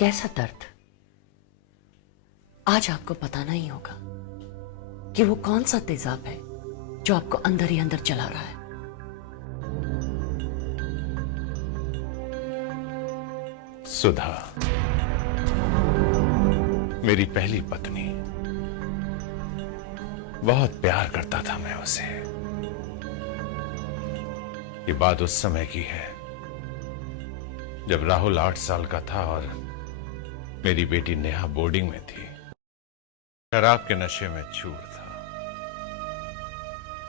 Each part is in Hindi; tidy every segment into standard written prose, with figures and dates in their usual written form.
कैसा दर्द आज आपको पता नहीं होगा कि वो कौन सा तेजाब है जो आपको अंदर ही अंदर जला रहा है। सुधा, मेरी पहली पत्नी। बहुत प्यार करता था मैं उसे। ये बात उस समय की है जब राहुल 8 साल का था और मेरी बेटी नेहा बोर्डिंग में थी। शराब के नशे में चूर था।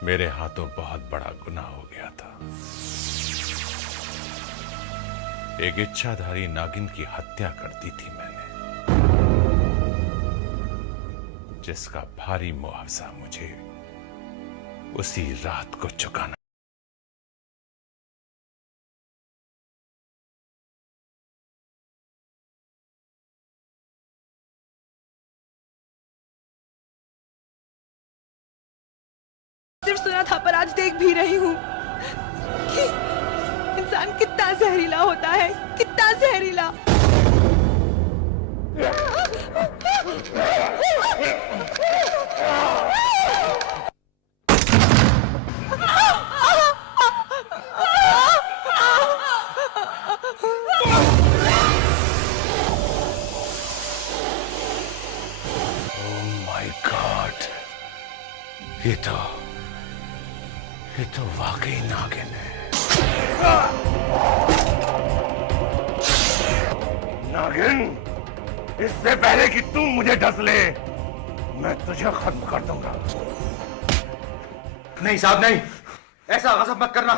मेरे हाथों बहुत बड़ा गुनाह हो गया था। एक इच्छाधारी नागिन की हत्या कर दी थी मैंने, जिसका भारी मुआवजा मुझे उसी रात को चुकाना। सिर्फ सुना था पर आज देख भी रही हूँ कि इंसान कितना जहरीला होता है, कितना जहरीला। ये तो वाकई नागिन है। नागिन, इससे पहले कि तू मुझे डस ले, मैं तुझे खत्म कर दूंगा। नहीं साहब, नहीं, ऐसा गजब मत करना।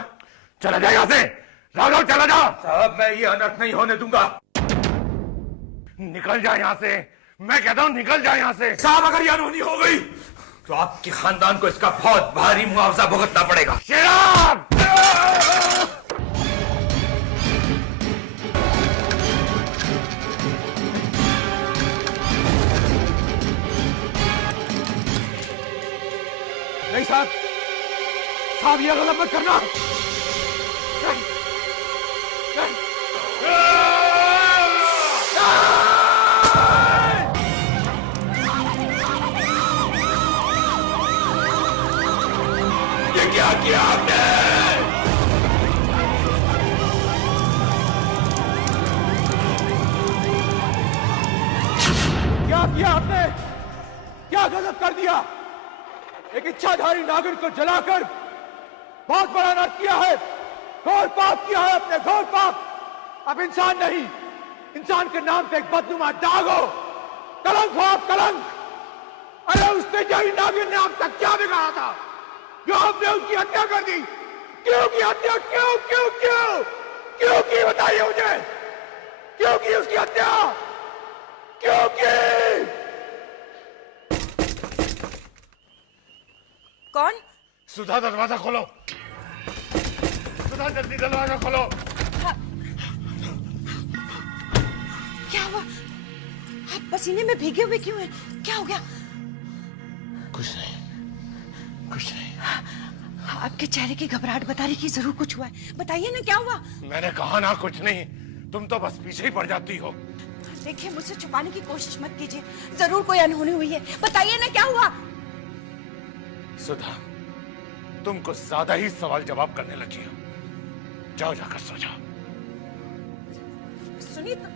चला जा यहां से, राघव चला जा। साहब, मैं ये अनर्थ नहीं होने दूंगा। निकल जा यहां से, मैं कहता हूं निकल जा यहां से। साहब, अगर ये अनहोनी हो गई तो आपके खानदान को इसका बहुत भारी मुआवजा भुगतना पड़ेगा। शराब! नहीं साहब, साहब ये गलत मत करना। ये क्या किया आपने? क्या किया आपने? क्या गलत कर दिया? एक इच्छाधारी नागिन को जलाकर बहुत बड़ा अनर्थ किया है, घोर पाप किया है अपने, घोर पाप। अब इंसान नहीं, इंसान के नाम पे एक बदनुमा दाग हो, कलंक हो आप, कलंक। अरे उसने जही नागिन ने आप तक क्या बिगाड़ा था जो आपने उसकी हत्या कर दी? क्यों की हत्या? क्यों क्यों क्यों क्यों की? बताइए मुझे, क्यों की उसकी हत्या? क्यों की? कौन? सुधा, दरवाजा खोलो। सुधा, जल्दी दरवाजा खोलो। क्या हुआ? आप पसीने में भीगे हुए क्यों हैं? क्या हो गया? कुछ नहीं, कुछ नहीं। आपके चेहरे की घबराहट बता रही कि जरूर कुछ हुआ है। बताइए ना, क्या हुआ? मैंने कहा ना कुछ नहीं, तुम तो बस पीछे ही पड़ जाती हो। देखिए, मुझसे छुपाने की कोशिश मत कीजिए, जरूर कोई अनहोनी हुई है। बताइए ना, क्या हुआ? सुधा, तुम कुछ ज्यादा ही सवाल जवाब करने लगी हो। जाओ, जाकर सो जाओ। सुनिए तो।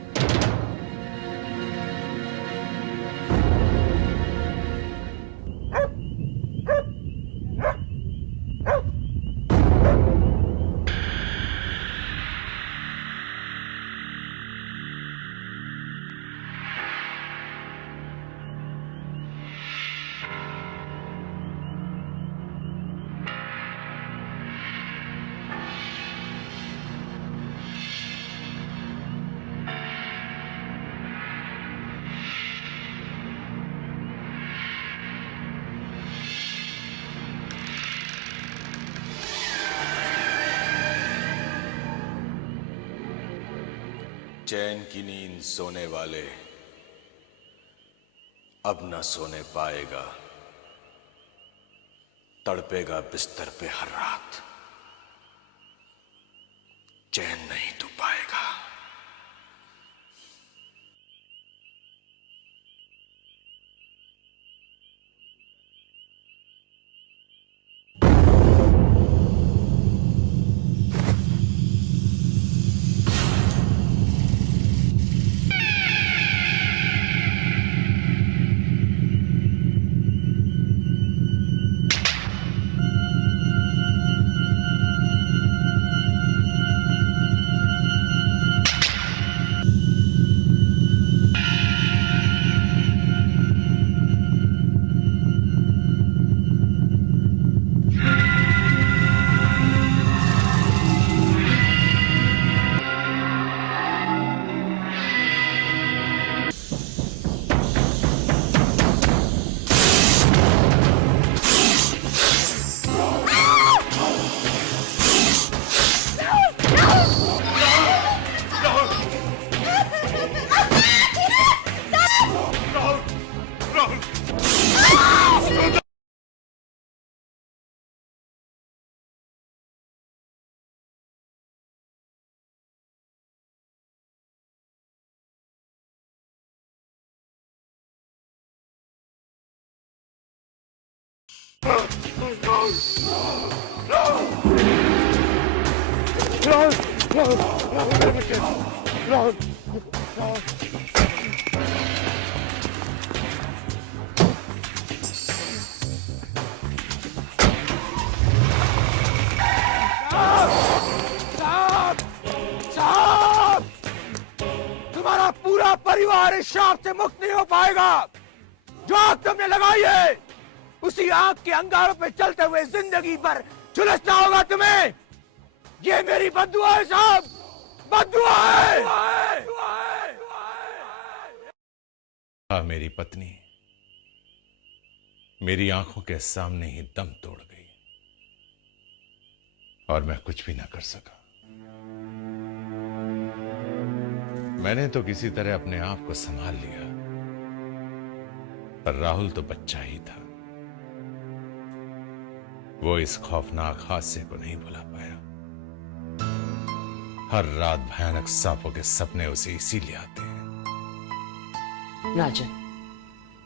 चैन की नींद सोने वाले अब न सोने पाएगा, तड़पेगा बिस्तर पे हर रात, चैन नहीं तू पाएगा। साहब, साहब, तुम्हारा पूरा परिवार इस श्राप से मुक्त नहीं हो पाएगा। जो आग तुमने लगाई है उसी आग के अंगारों पे चलते हुए जिंदगी भर झुलसना होगा तुम्हें। ये मेरी बद्दुआ है साहब, बद्दुआ है। हाँ, मेरी पत्नी मेरी आंखों के सामने ही दम तोड़ गई और मैं कुछ भी ना कर सका। मैंने तो किसी तरह अपने आप को संभाल लिया, पर राहुल तो बच्चा ही था। वो इस खौफनाक हादसे को नहीं भुला पाया। हर रात भयानक सांपों के सपने उसे इसीलिए आते हैं। राजन,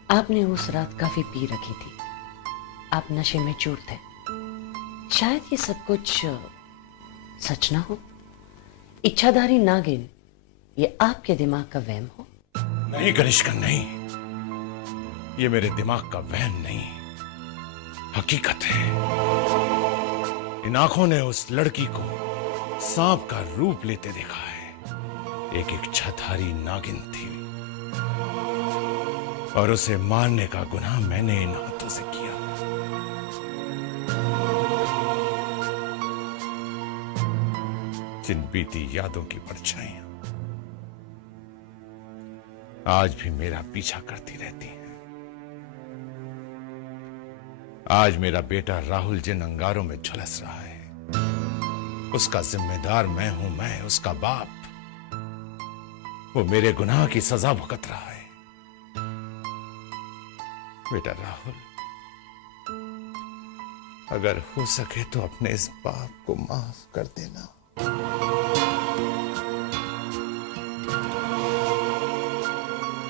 आपने उस रात काफी पी रखी थी। आप नशे में चूर थे। शायद ये सब कुछ सच ना हो। इच्छाधारी नागिन ये आपके दिमाग का वहम हो। नहीं कनिष्का, नहीं, ये मेरे दिमाग का वहम नहीं, हकीकत है। इन आंखों ने उस लड़की को सांप का रूप लेते देखा है। एक इच्छाधारी नागिन थी और उसे मारने का गुनाह मैंने इन हाथों से किया। जिन बीती यादों की परछाइयां आज भी मेरा पीछा करती रहती हैं। आज मेरा बेटा राहुल जिन अंगारों में झुलस रहा है उसका जिम्मेदार मैं हूं, मैं उसका बाप। वो मेरे गुनाह की सजा भुगत रहा है। बेटा राहुल, अगर हो सके तो अपने इस बाप को माफ कर देना।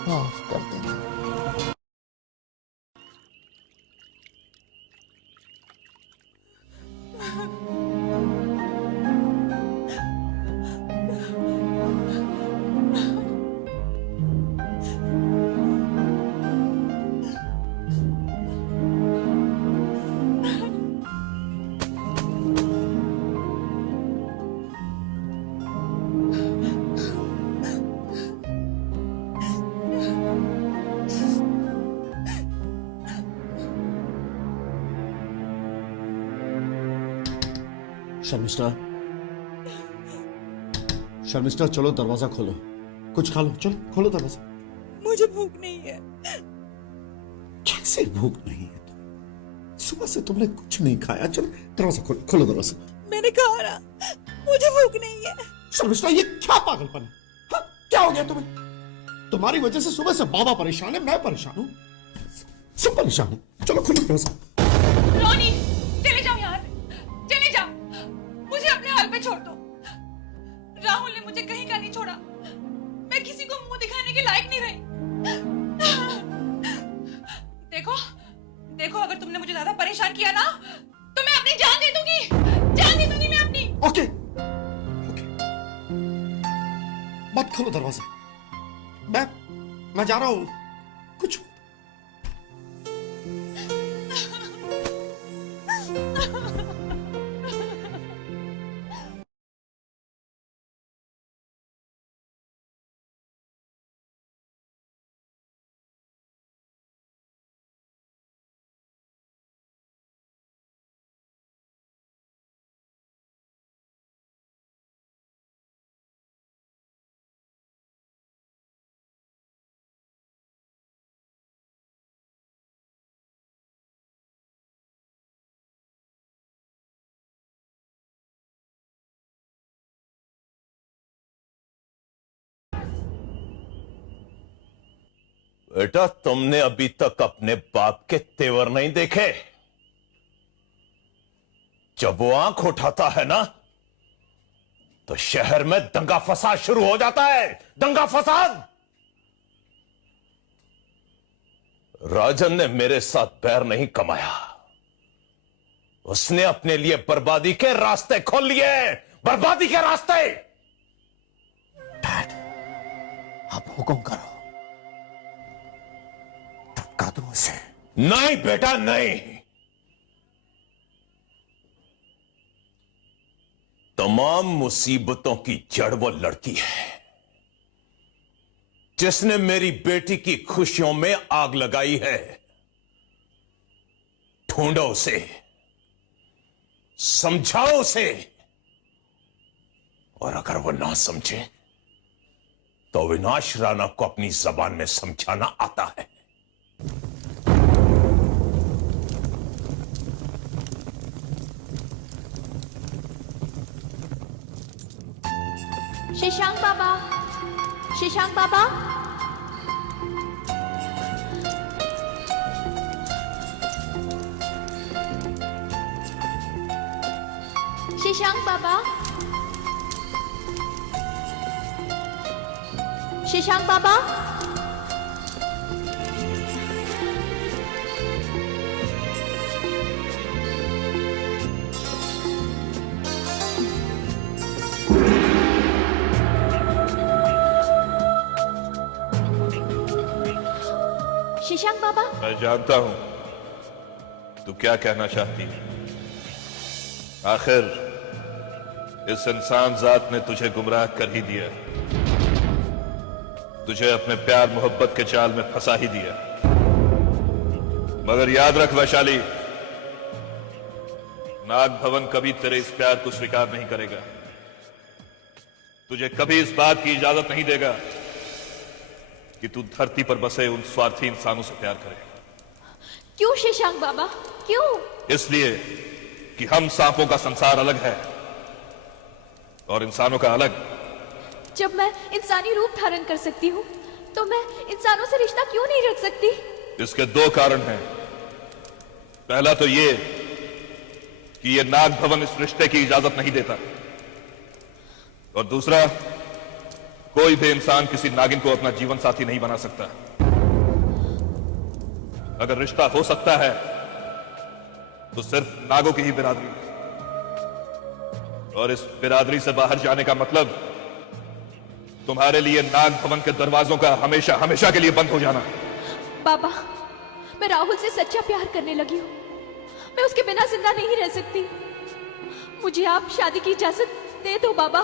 माफ कर देना। शर्मिष्ठा, शर्मिष्ठा, चलो दरवाजा खोलो, कुछ खा लो। चलो खोलो दरवाजा। मुझे भूख नहीं है। कैसे भूख नहीं है? सुबह से तुमने कुछ नहीं खाया। चलो दरवाजा खोलो, खोलो दरवाजा। मैंने कहा ना, मुझे भूख नहीं है। शर्मिष्ठा, ये क्या पागलपन है? हाँ? क्या हो गया तुम्हें? तुम्हारी वजह से सुबह से बाबा परेशान है, मैं परेशान हूं, सब परेशान है। चलो खोलो दरवाजा। रोनी, चले जाओ यहाँ से, चले जाओ। मुझे अपने हाल पे छोड़ दो। राहुल ने मुझे कहीं का नहीं छोड़ा। मैं किसी को मुंह दिखाने के लायक नहीं रही। देखो, देखो, अगर तुमने मुझे ज्यादा परेशान किया ना तो मैं अपनी जान दे दूंगी। जान दे दूंगी मैं अपनी। ओके, ओके, मत खोलो दरवाजा। मैं जा रहा हूं। कुछ बेटा, तुमने अभी तक अपने बाप के तेवर नहीं देखे। जब वो आंख उठाता है ना तो शहर में दंगा फसाद शुरू हो जाता है। दंगा फसाद। राजन ने मेरे साथ पैर नहीं कमाया, उसने अपने लिए बर्बादी के रास्ते खोल लिए, बर्बादी के रास्ते। डैड, आप हुक्म करो, धक्का दो उसे। नहीं बेटा नहीं। तमाम मुसीबतों की जड़ वो लड़की है जिसने मेरी बेटी की खुशियों में आग लगाई है। ढूंढो उसे, समझाओ उसे, और अगर वो ना समझे तो अविनाश राणा को अपनी जबान में समझाना आता है। शशांक बाबा, शशांक बाबा, शशांक बाबा, शशांक बाबा, शशांक बाबा। मैं जानता हूं तू क्या कहना चाहती है। आखिर इस इंसान जात ने तुझे गुमराह कर ही दिया, तुझे अपने प्यार मोहब्बत के जाल में फंसा ही दिया। मगर याद रख वैशाली, नाग भवन कभी तेरे इस प्यार को स्वीकार नहीं करेगा, तुझे कभी इस बात की इजाजत नहीं देगा कि तू धरती पर बसे उन स्वार्थी इंसानों से प्यार करे। क्यों शशांक बाबा, क्यों? इसलिए कि हम सांपों का संसार अलग है और इंसानों का अलग। जब मैं इंसानी रूप धारण कर सकती हूँ तो मैं इंसानों से रिश्ता क्यों नहीं रख सकती? इसके दो कारण हैं। पहला तो ये कि ये नाग भवन इस रिश्ते की इजाजत नहीं देता, और दूसरा, कोई भी इंसान किसी नागिन को अपना जीवन साथी नहीं बना सकता। अगर रिश्ता हो सकता है तो सिर्फ नागों की ही बिरादरी, और इस बिरादरी से बाहर जाने का मतलब तुम्हारे लिए नाग भवन के दरवाजों का हमेशा हमेशा के लिए बंद हो जाना। बाबा, मैं राहुल से सच्चा प्यार करने लगी हूँ, मैं उसके बिना जिंदा नहीं रह सकती। मुझे आप शादी की इजाजत दे दो बाबा।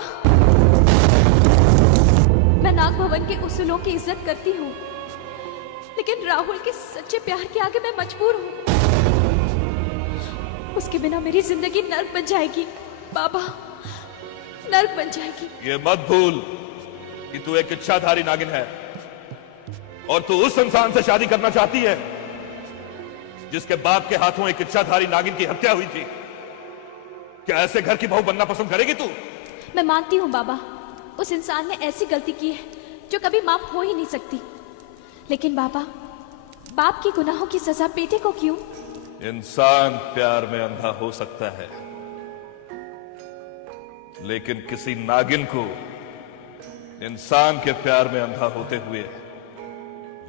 मैं नाग भवन के उसूलों की इज्जत करती हूँ, लेकिन राहुल के सच्चे प्यार के आगे मैं मजबूर हूँ। उसके बिना मेरी जिंदगी नर्क बन जाएगी बाबा, नर्क बन जाएगी। ये मत भूल कि तू एक इच्छाधारी नागिन है, और तू उस इंसान से शादी करना चाहती है जिसके बाप के हाथों एक इच्छाधारी नागिन की हत्या हुई थी। क्या ऐसे घर की बहू बनना पसंद करेगी तू? मैं मानती हूँ बाबा, उस इंसान ने ऐसी गलती की है जो कभी माफ हो ही नहीं सकती, लेकिन बाबा, बाप की गुनाहों की सजा बेटे को क्यों? इंसान प्यार में अंधा हो सकता है, लेकिन किसी नागिन को इंसान के प्यार में अंधा होते हुए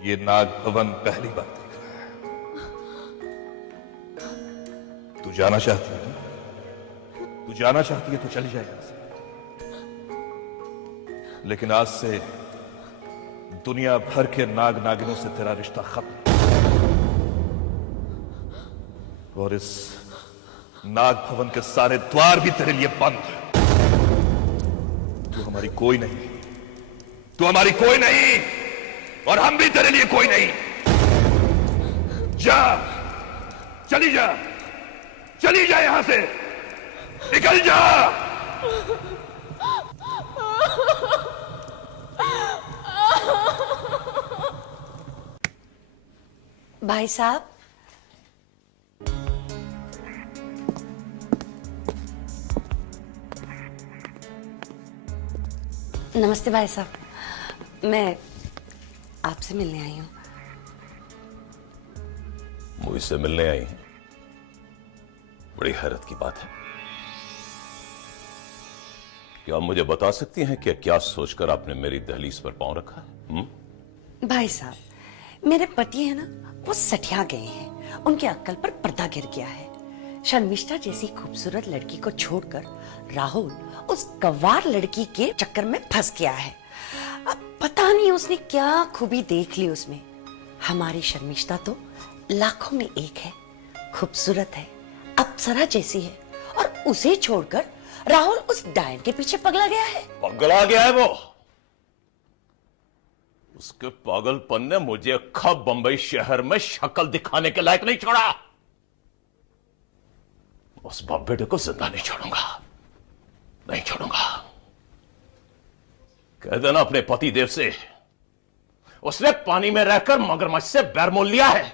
ये नाग भवन पहली बार देख रहा है। तू जाना चाहती है? तू जाना चाहती है तो चली जाए यहां से, लेकिन आज से दुनिया भर के नाग नागिनों से तेरा रिश्ता खत्म, और इस नाग भवन के सारे द्वार भी तेरे लिए बंद। तू हमारी कोई नहीं, तू हमारी कोई नहीं, और हम भी तेरे लिए कोई नहीं। जा, चली जा, चली जा यहां से, निकल जा। भाई साहब, नमस्ते भाई साहब, मैं आपसे मिलने आई हूँ। मुझसे मिलने आई हैं? बड़ी हैरत की बात है। क्या आप मुझे बता सकती हैं कि क्या सोचकर आपने मेरी दहलीज पर पांव रखा है? भाई साहब, मेरे पति है ना, वो सठिया गए हैं, उनकी अक्ल पर पर्दा गिर गया है। शर्मिष्ठा जैसी खूबसूरत लड़की को छोड़कर राहुल उस गंवार लड़की के चक्कर में फंस गया है। अब पता नहीं उसने क्या खूबी देख ली उसमें। हमारी शर्मिष्ठा तो लाखों में एक है, खूबसूरत है, अप्सरा जैसी है, और उसे छोड़कर राहुल उस डायन के पीछे पगला गया है। पगला गया है वो। उसके पागलपन ने मुझे खब बंबई शहर में शक्ल दिखाने के लायक नहीं छोड़ा। उस बाप बेटे को जिंदा नहीं छोड़ूंगा, नहीं छोड़ूंगा। कह देना अपने पति देव से, उसने पानी में रहकर मगरमच्छ से बैर मोल लिया है।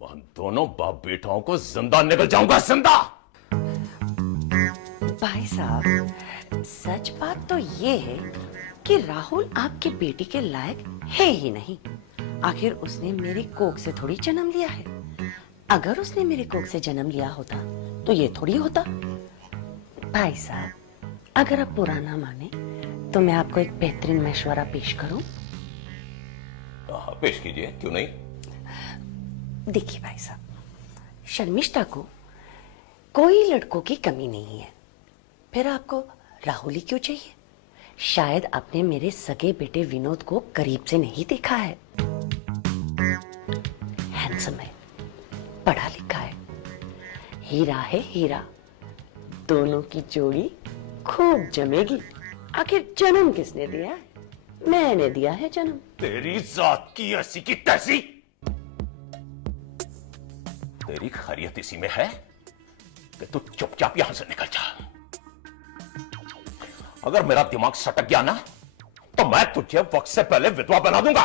वह दोनों बाप बेटाओं को जिंदा निकल जाऊंगा, जिंदा। भाई साहब, सच बात तो ये है कि राहुल आपके बेटी के लायक है ही नहीं। आखिर उसने मेरी कोख से थोड़ी जन्म लिया है। अगर उसने मेरे कोख से जन्म लिया होता तो ये थोड़ी होता। भाई साहब, अगर आप बुरा ना माने तो मैं आपको एक बेहतरीन मशवरा पेश करूं। हाँ, पेश कीजिए, क्यों नहीं। देखिए भाई साहब, शर्मिष्ठा को कोई लड़कों की कमी नहीं है, फिर आपको राहुल ही क्यों चाहिए? शायद आपने मेरे सगे बेटे विनोद को करीब से नहीं देखा है। हैंडसम है, पढ़ा लिखा है, हीरा है हीरा। दोनों की जोड़ी खूब जमेगी। आखिर जन्म किसने दिया है? मैंने दिया है जन्म। तेरी जात की ऐसी की तैसी। तेरी खैरियत इसी में है कि तू चुपचाप यहां से निकल जा। अगर मेरा दिमाग सटक गया ना तो मैं तुझे वक्त से पहले विधवा बना दूंगा।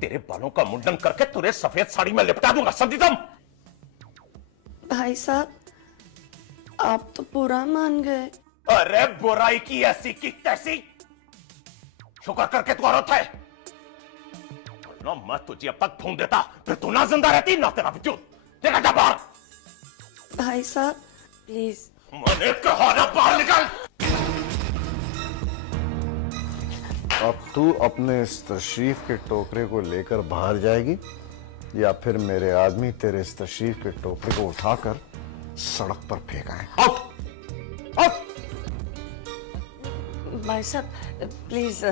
तेरे बालों का मुंडन करके तुझे सफेद साड़ी में लिपटा दूंगा, समझी तुम? भाई साहब, आप तो बुरा मान गए। अरे बुराई की ऐसी की तैसी। शुक्र करके तू औरत है, वरना मैं तुझे अब तक भून देता, फिर तू ना जिंदा रहती ना तेरा वजूद। निकल जा बाहर। भाई साहब प्लीज। मैंने कहा ना बाहर निकल। अब तू अपने इस तशरीफ के टोकरे को लेकर बाहर जाएगी या फिर मेरे आदमी तेरे इस तशरीफ के टोकरे को उठाकर सड़क पर फेंकाएं? भाई साहब प्लीज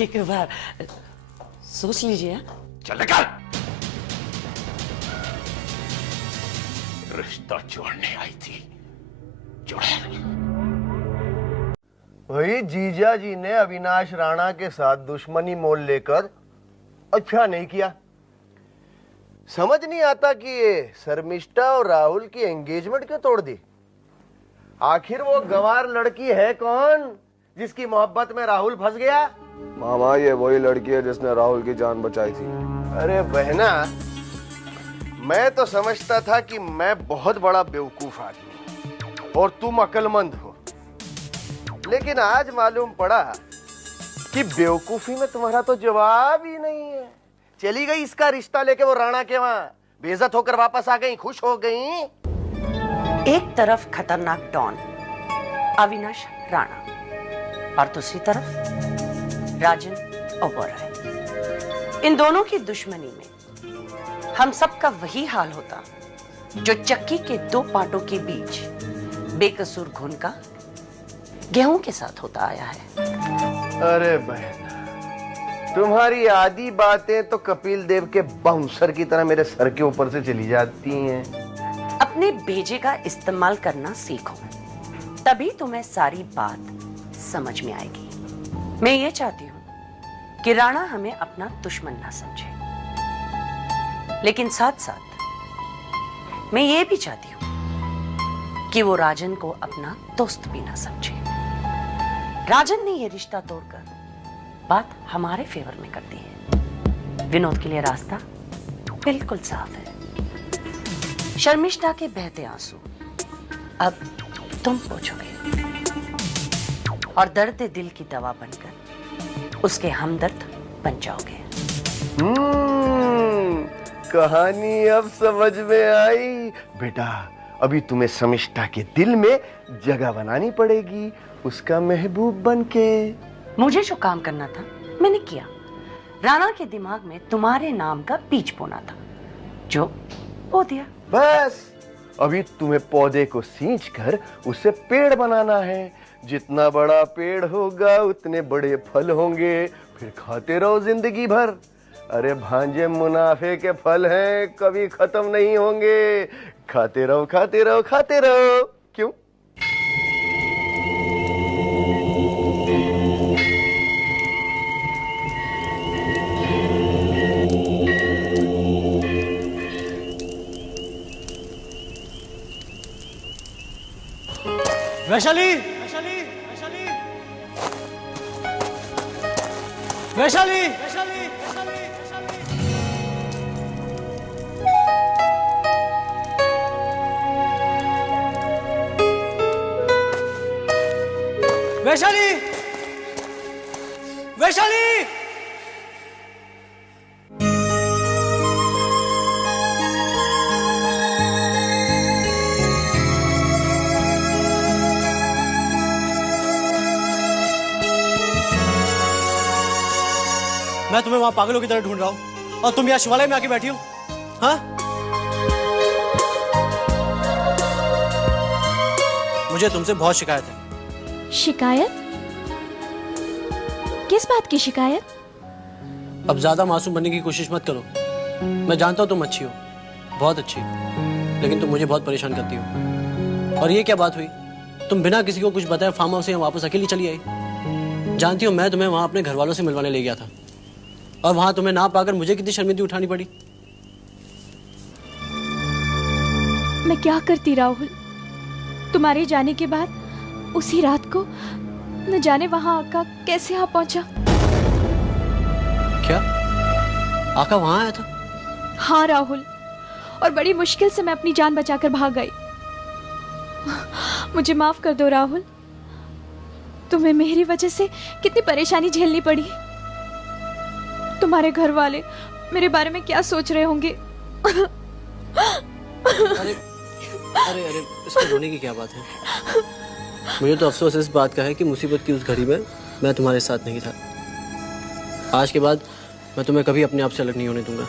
एक बार सोच लीजिए। चल निकल। रिश्ता जोड़ने आई थी, जोड़े। भाई जीजा जी ने अविनाश राणा के साथ दुश्मनी मोल लेकर अच्छा नहीं किया। समझ नहीं आता कि ये शर्मिष्ठा और राहुल की एंगेजमेंट क्यों तोड़ दी। आखिर वो गंवार लड़की है कौन जिसकी मोहब्बत में राहुल फंस गया? मामा, ये वही लड़की है जिसने राहुल की जान बचाई थी। अरे बहना, मैं तो समझता था कि मैं बहुत बड़ा बेवकूफ आदमी हूं और तुम अक्लमंद हो, लेकिन आज मालूम पड़ा कि बेवकूफी में तुम्हारा तो जवाब ही नहीं है। चली गई इसका रिश्ता लेके वो राणा के वहां, बेइज्जत होकर वापस आ गई, खुश हो गई। एक तरफ खतरनाक डॉन अविनाश राणा और दूसरी तरफ राजन ओबेरॉय। इन दोनों की दुश्मनी में हम सबका वही हाल होता जो चक्की के दो पाटों के बीच बेकसूर घुन का गेहूं के साथ होता आया है। अरे बहना, तुम्हारी आधी बातें तो कपिल देव के बाउंसर की तरह मेरे सर के ऊपर से चली जाती हैं। अपने भेजे का इस्तेमाल करना सीखो, तभी तुम्हें सारी बात समझ में आएगी। मैं ये चाहती हूं कि राणा हमें अपना दुश्मन ना समझे, लेकिन साथ साथ मैं ये भी चाहती हूं कि वो राजन को अपना दोस्त भी ना समझे। राजन ने ये रिश्ता तोड़कर बात हमारे फेवर में कर दी है। विनोद के लिए रास्ता बिल्कुल साफ है। शर्मिष्ठा के बहते आंसू अब तुम पोंछोगे और दर्द दिल की दवा बनकर उसके हमदर्द बन जाओगे। कहानी अब समझ में आई। बेटा, अभी तुम्हें शर्मिष्ठा के दिल में जगह बनानी पड़ेगी, उसका महबूब बनके। मुझे जो काम करना था मैंने किया। राणा के दिमाग में तुम्हारे नाम का बीज बोना था, जो बो दिया। बस अभी तुम्हें पौधे को सींच कर उसे पेड़ बनाना है। जितना बड़ा पेड़ होगा उतने बड़े फल होंगे, फिर खाते रहो जिंदगी भर। अरे भांजे, मुनाफे के फल हैं, कभी खत्म नहीं होंगे। खाते रहो खाते रहो खाते रहो। क्यों? वैशाली, वैशाली, वैशाली, वैशाली, वैशाली, वैशाली, वैशाली। मैं तुम्हें वहां पागलों की तरह ढूंढ रहा हूं और तुम यहाँ शिवालय में आके बैठी हो। हाँ, मुझे तुमसे बहुत शिकायत है। शिकायत? किस बात की शिकायत? अब ज्यादा मासूम बनने की कोशिश मत करो। मैं जानता हूं तुम अच्छी हो, बहुत अच्छी, लेकिन तुम मुझे बहुत परेशान करती हो। और ये क्या बात हुई, तुम बिना किसी को कुछ बताए फार्म हाउस से वापस अकेली चली आई। जानती हो, मैं तुम्हें वहां अपने घर वालों से मिलवाने ले गया था और वहां तुम्हें ना पाकर मुझे कितनी शर्मिंदगी उठानी पड़ी। मैं क्या करती राहुल? तुम्हारे जाने के बाद उसी रात को न जाने वहां आका कैसे आ पहुंचा। क्या आका वहां आया था? हाँ राहुल, और बड़ी मुश्किल से मैं अपनी जान बचाकर भाग गई। मुझे माफ कर दो राहुल, तुम्हें मेरी वजह से कितनी परेशानी झेलनी पड़ी। तुम्हारे घर वाले मेरे बारे में क्या सोच रहे होंगे? अरे अरे अरे, इसमें रोने की क्या बात है? मुझे तो अफसोस इस बात का है कि मुसीबत की उस घड़ी में मैं तुम्हारे साथ नहीं था। आज के बाद मैं तुम्हें कभी अपने आप से अलग नहीं होने दूंगा।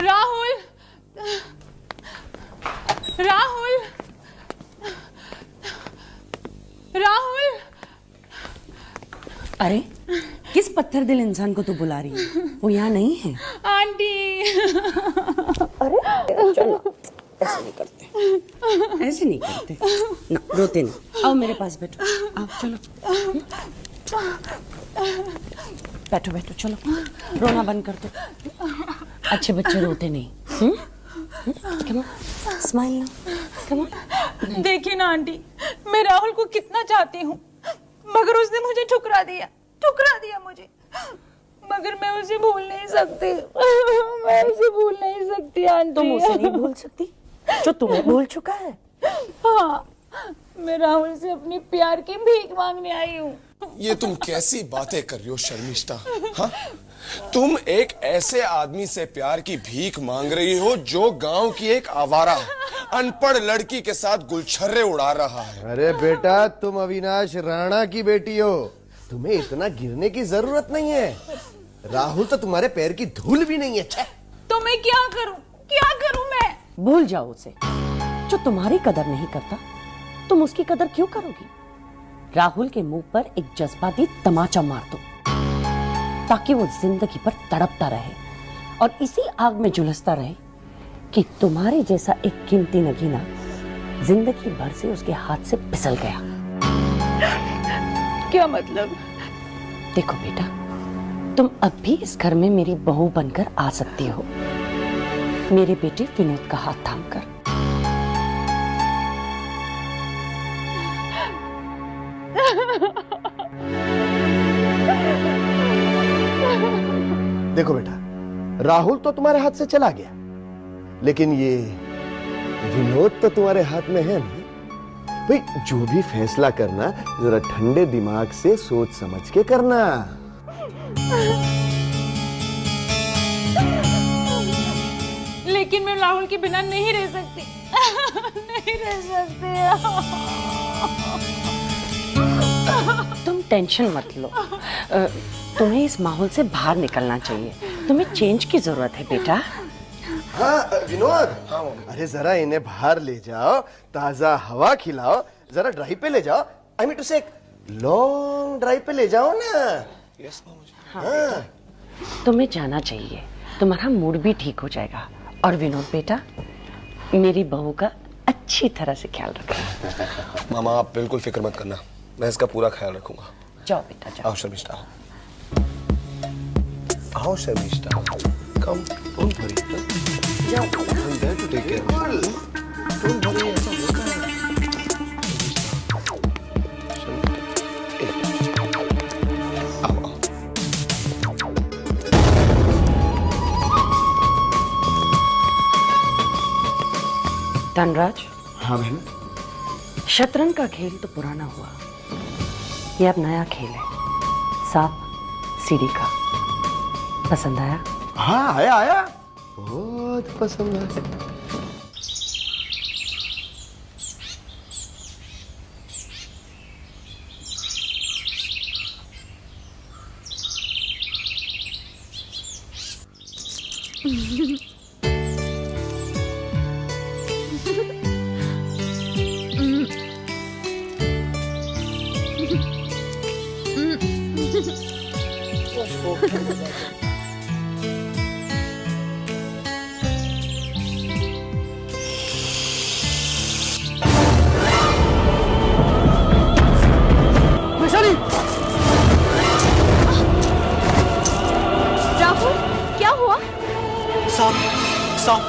राहुल, राहुल, राहुल। अरे किस पत्थर दिल इंसान को तू बुला रही है? वो यहाँ नहीं है। आंटी। अरे चलो, ऐसे नहीं करते, ऐसे नहीं करते ना, रोते नहीं। आओ मेरे पास बैठो, आओ चलो, बैठो बैठो, चलो रोना बंद कर दो। अच्छे बच्चे रोते नहीं। कम ऑन, स्माइल ना, कम ऑन। देखिए ना आंटी, मैं राहुल को कितना चाहती हूँ, मगर उसने मुझे ठुकरा दिया मुझे। मगर मैं उसे भूल नहीं सकती, मैं उसे भूल नहीं सकती आंटी। तुम उसे नहीं भूल सकती जो तुम्हें भूल चुका है। हाँ, मैं राहुल से अपनी प्यार की भीख मांगने आई हूँ। ये तुम कैसी बातें कर रही हो शर्मिष्ठा? हाँ, तुम एक ऐसे आदमी से प्यार की भीख मांग रही हो जो गांव की एक आवारा अनपढ़ लड़की के साथ गुलछर्रे उड़ा रहा है। अरे बेटा, तुम अविनाश राणा की बेटी हो, तुम्हें इतना गिरने की जरूरत नहीं है। राहुल तो तुम्हारे पैर की धूल भी नहीं है। तो मैं क्या करूं मैं? भूल जाओ उसे। जो तुम्हारी कदर नहीं करता, तुम उसकी कदर क्यों करोगी? राहुल के मुंह पर एक जज्बाती तमाचा मार दो, ताकि वो जिंदगी पर तड़पता रहे और इसी आग में झुलसता रहे कि तुम्हारे जैसा एक कीमती नगीना जिंदगी भर से उसके हाथ से फिसल गया। क्या मतलब? देखो बेटा, तुम अब भी इस घर में मेरी बहू बनकर आ सकती हो, मेरे बेटे विनोद का हाथ थामकर। देखो बेटा, राहुल तो तुम्हारे हाथ से चला गया, लेकिन ये विनोद तो तुम्हारे हाथ में है ना। भाई, जो भी फैसला करना जरा ठंडे दिमाग से सोच समझ के करना। लेकिन मैं राहुल के बिना नहीं रह सकती। नहीं रह सकती। तुम टेंशन मत लो। तुम्हें इस माहौल से बाहर निकलना चाहिए। तुम्हें चेंज की जरूरत है बेटा। हाँ विनोद, अरे जरा इन्हें बाहर ले जाओ, ताजा हवा खिलाओ, जरा ड्राइव पे ले जाओ। आई मीन टू से लॉन्ग ड्राइव पे ले जाओ ना। यस मामूजी। हाँ, तुम्हें जाना चाहिए, तुम्हारा मूड भी ठीक हो जाएगा। और विनोद बेटा, मेरी बहू का अच्छी तरह से ख्याल रखना। मामा आप बिल्कुल फिक्र मत करना, मैं इसका पूरा ख्याल रखूंगा। जाओ बेटा जाओ। आओ शर्मिष्ठा, आओ शर्मिष्ठा, कम डोंट वरी, जाओ I'm there to take care of you. Don't worry, ऐसा होता है। आओ, आओ। धनराज, हाँ बहन। शतरंज का खेल तो पुराना हुआ, ये अब नया खेल है, सांप सीढ़ी का। पसंद आया? हाँ आया आया, बहुत पसंद आया। राहुल, क्या हुआ? सांप, सांप।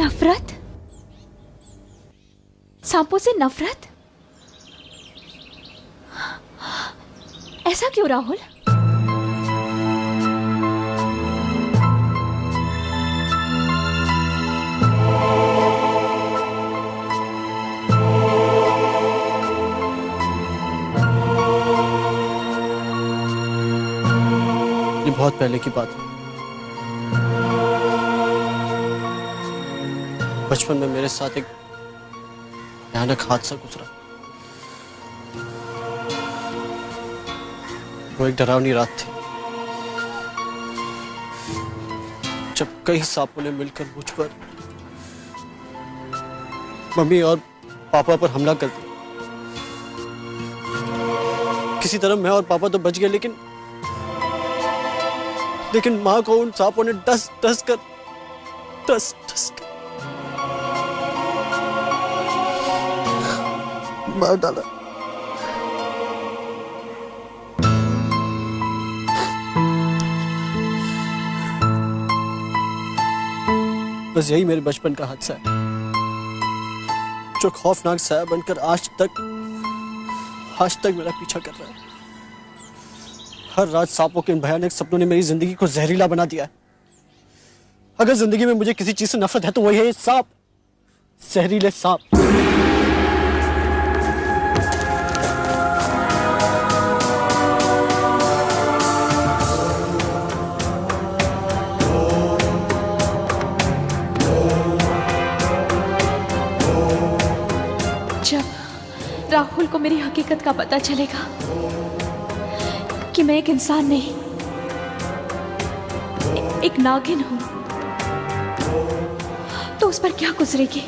नफरत? सांपों से नफरत? ऐसा क्यों राहुल? ये बहुत पहले की बात है। बचपन में मेरे साथ एक भयानक हादसा गुजरा। वो एक डरावनी रात थी जब कई सांपों ने मिलकर मुझ पर, मम्मी और पापा पर हमला कर दिया। किसी तरह मैं और पापा तो बच गए, लेकिन माँ को उन सांपों ने डस डस कर मार डाला। बस यही मेरे बचपन का हादसा है, जो खौफनाक साया बनकर आज तक मेरा पीछा कर रहा है। हर रात सांपों के इन भयानक सपनों ने मेरी जिंदगी को जहरीला बना दिया है। अगर जिंदगी में मुझे किसी चीज से नफरत है तो वही है सांप, जहरीले सांप। जब राहुल को मेरी हकीकत का पता चलेगा कि मैं एक इंसान नहीं, एक नागिन हूं, तो उस पर क्या गुजरेगी?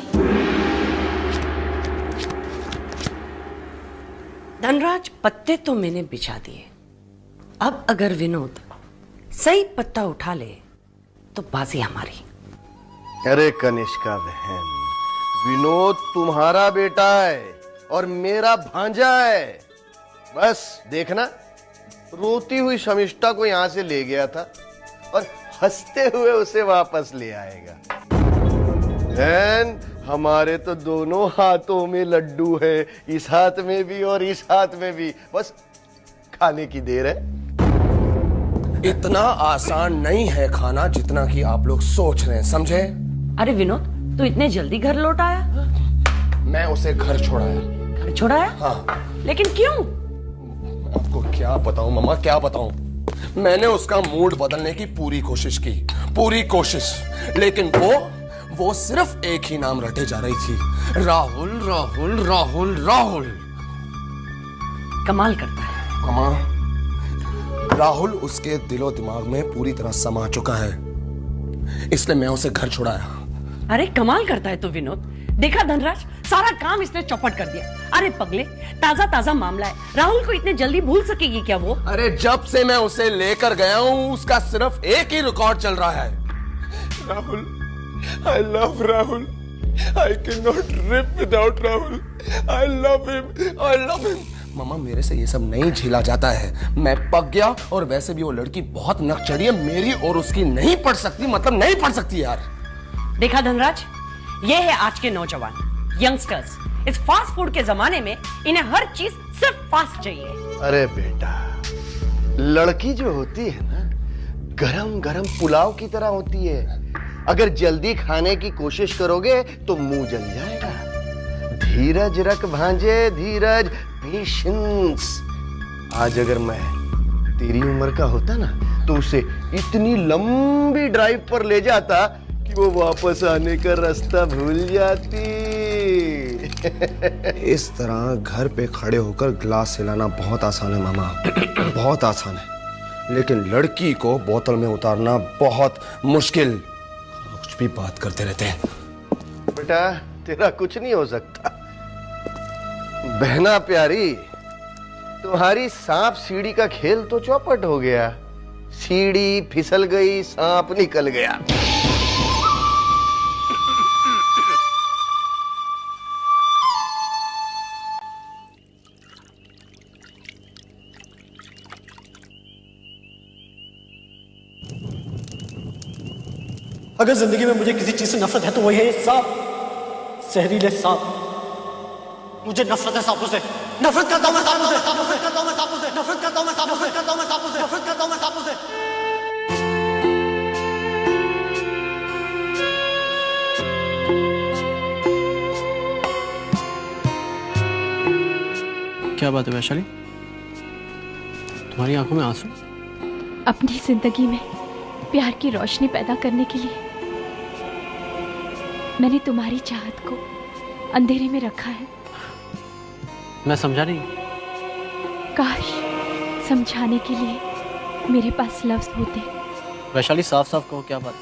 धनराज, पत्ते तो मैंने बिछा दिए। अब अगर विनोद सही पत्ता उठा ले तो बाजी हमारी। अरे कनिष्का बहन, विनोद तुम्हारा बेटा है और मेरा भांजा है। बस देखना, रोती हुई शमिष्ठा को यहां से ले गया था और हंसते हुए उसे वापस ले आएगा। बहन, हमारे तो दोनों हाथों में लड्डू है, इस हाथ में भी और इस हाथ में भी। बस खाने की देर है। इतना आसान नहीं है खाना जितना कि आप लोग सोच रहे हैं, समझे? अरे विनोद, तो इतने जल्दी घर लौट आया? मैं उसे घर छोड़ाया। घर छोड़ाया? हाँ। लेकिन क्यों? आपको क्या बताऊं मम्मा, क्या बताऊं? मैंने उसका मूड बदलने की पूरी कोशिश की, पूरी कोशिश, लेकिन वो सिर्फ एक ही नाम रटे जा रही थी, राहुल राहुल राहुल राहुल। कमाल करता है। मम्मा, राहुल उसके दिलो दिमाग में पूरी तरह समा चुका है, इसलिए मैं उसे घर छुड़ाया। अरे कमाल करता है तो विनोद। देखा धनराज, सारा काम इसने चौपट कर दिया। अरे पगले, ताजा ताजा मामला है, राहुल को इतने जल्दी भूल सकेगी क्या वो? अरे जब से मैं उसे लेकर गया हूं उसका सिर्फ एक ही रिकॉर्ड चल रहा है, Rahul, I love Rahul, I cannot live without Rahul, I love him। मामा, मेरे से ये सब नहीं झेला जाता है, मैं पक गया। और वैसे भी वो लड़की बहुत नकचढ़ी है, मेरी और उसकी नहीं पड़ सकती, मतलब नहीं पड़ सकती यार। देखा धनराज, ये है आज के नौजवान, यंगस्टर्स। इस फास्ट फूड के जमाने में इन्हें हर चीज सिर्फ फास्ट चाहिए। अरे बेटा, लड़की जो होती है ना, गरम गरम पुलाव की तरह होती है। अगर जल्दी खाने की कोशिश करोगे तो मुंह जल जाएगा। धीरज रख भांजे, धीरज, पेशेंस। आज अगर मैं तेरी उम्र का होता ना तो उसे इतनी लंबी ड्राइव पर ले जाता कि वो वापस आने का रास्ता भूल जाती। इस तरह घर पे खड़े होकर ग्लास हिलाना बहुत आसान है मामा, बहुत आसान है, लेकिन लड़की को बोतल में उतारना बहुत मुश्किल। कुछ भी बात करते रहते हैं। बेटा, तेरा कुछ नहीं हो सकता। बहना प्यारी, तुम्हारी सांप सीढ़ी का खेल तो चौपट हो गया। सीढ़ी फिसल गई, सांप निकल गया। अगर जिंदगी में मुझे किसी चीज से नफरत है तो वही है ये सांप, जहरीले सांप। मुझे नफरत है सांपों से, नफरत करता हूं मैं सांपों से, नफरत करता हूं मैं सांपों से, नफरत करता हूं मैं सांपों से, नफरत करता हूं मैं सांपों से, नफरत करता हूं मैं सांपों से। क्या बात है वैशाली, तुम्हारी आंखों में आंसू? अपनी जिंदगी में प्यार की रोशनी पैदा करने के लिए मैंने तुम्हारी चाहत को अंधेरे में रखा है। मैं समझा नहीं। काश समझाने के लिए मेरे पास लफ्ज होते। वैशाली, साफ साफ कहो क्या बात है?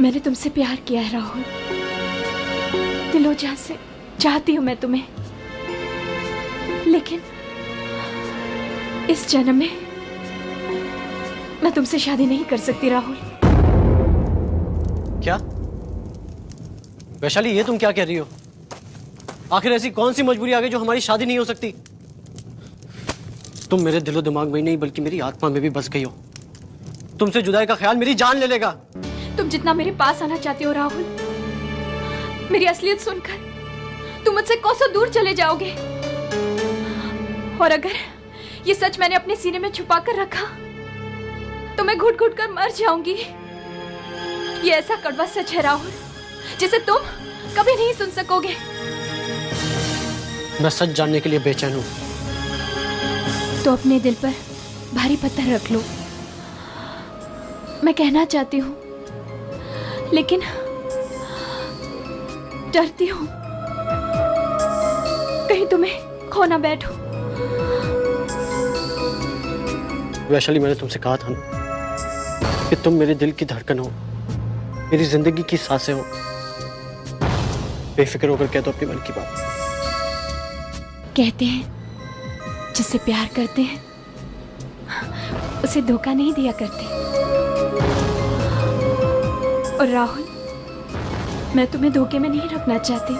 मैंने तुमसे प्यार किया है राहुल, दिलो जान से चाहती हूं मैं तुम्हें, लेकिन इस जन्म में मैं तुमसे शादी नहीं कर सकती राहुल। क्या वैशाली, ये तुम क्या कह रही हो? आखिर ऐसी कौन सी मजबूरी आ गई जो हमारी शादी नहीं हो सकती? तुम मेरे दिलो दिमाग में ही नहीं बल्कि मेरी आत्मा में भी बस गई हो। तुमसे जुदाई का ख्याल मेरी जान ले लेगा। तुम जितना मेरे पास आना चाहते हो राहुल, मेरी असलियत सुनकर तुम मुझसे कोसों दूर चले जाओगे। और अगर ये सच मैंने अपने सीने में छुपा कर रखा तो मैं घुट घुट कर मर जाऊंगी। ये ऐसा कड़वा सच है राहुल जिसे तुम कभी नहीं सुन सकोगे। मैं सच जानने के लिए बेचैन हूं। तो अपने दिल पर भारी पत्थर रख लो। मैं कहना चाहती हूं लेकिन डरती हूं कहीं तुम्हें खो ना बैठो। वैशाली, मैंने तुमसे कहा था ना कि तुम मेरे दिल की धड़कन हो, मेरी जिंदगी की सांसें हो। बेफिक्र होकर कह दो अपने मन की बात। कहते हैं जिससे प्यार करते हैं उसे धोखा नहीं दिया करते। और राहुल, मैं तुम्हें धोखे में नहीं रखना चाहती।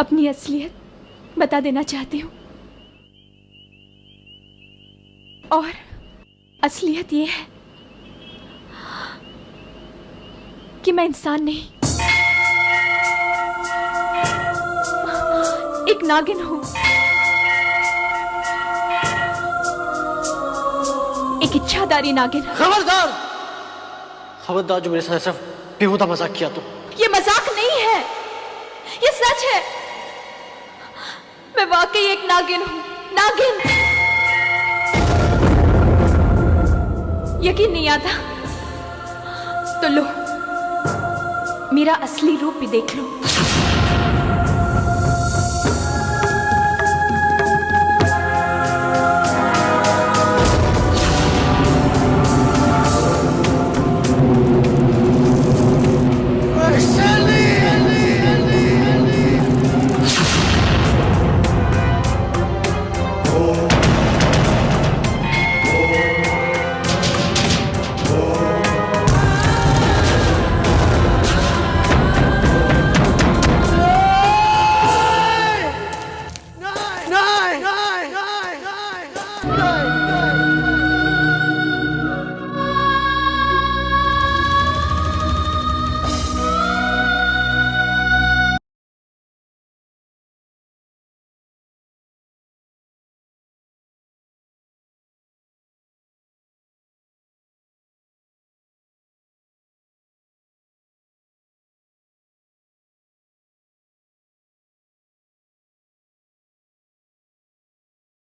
अपनी असलियत बता देना चाहती हूँ, और असलियत ये है कि मैं इंसान नहीं, एक नागिन हूं। एक इच्छाधारी नागिन। खबरदार! खबरदार जो मेरे साथ ऐसा बेहुदा मजाक किया तो। ये मजाक नहीं है, ये सच है। मैं वाकई एक नागिन हूं, नागिन। यकीन नहीं आता तो लो, मेरा असली रूप भी देख लो।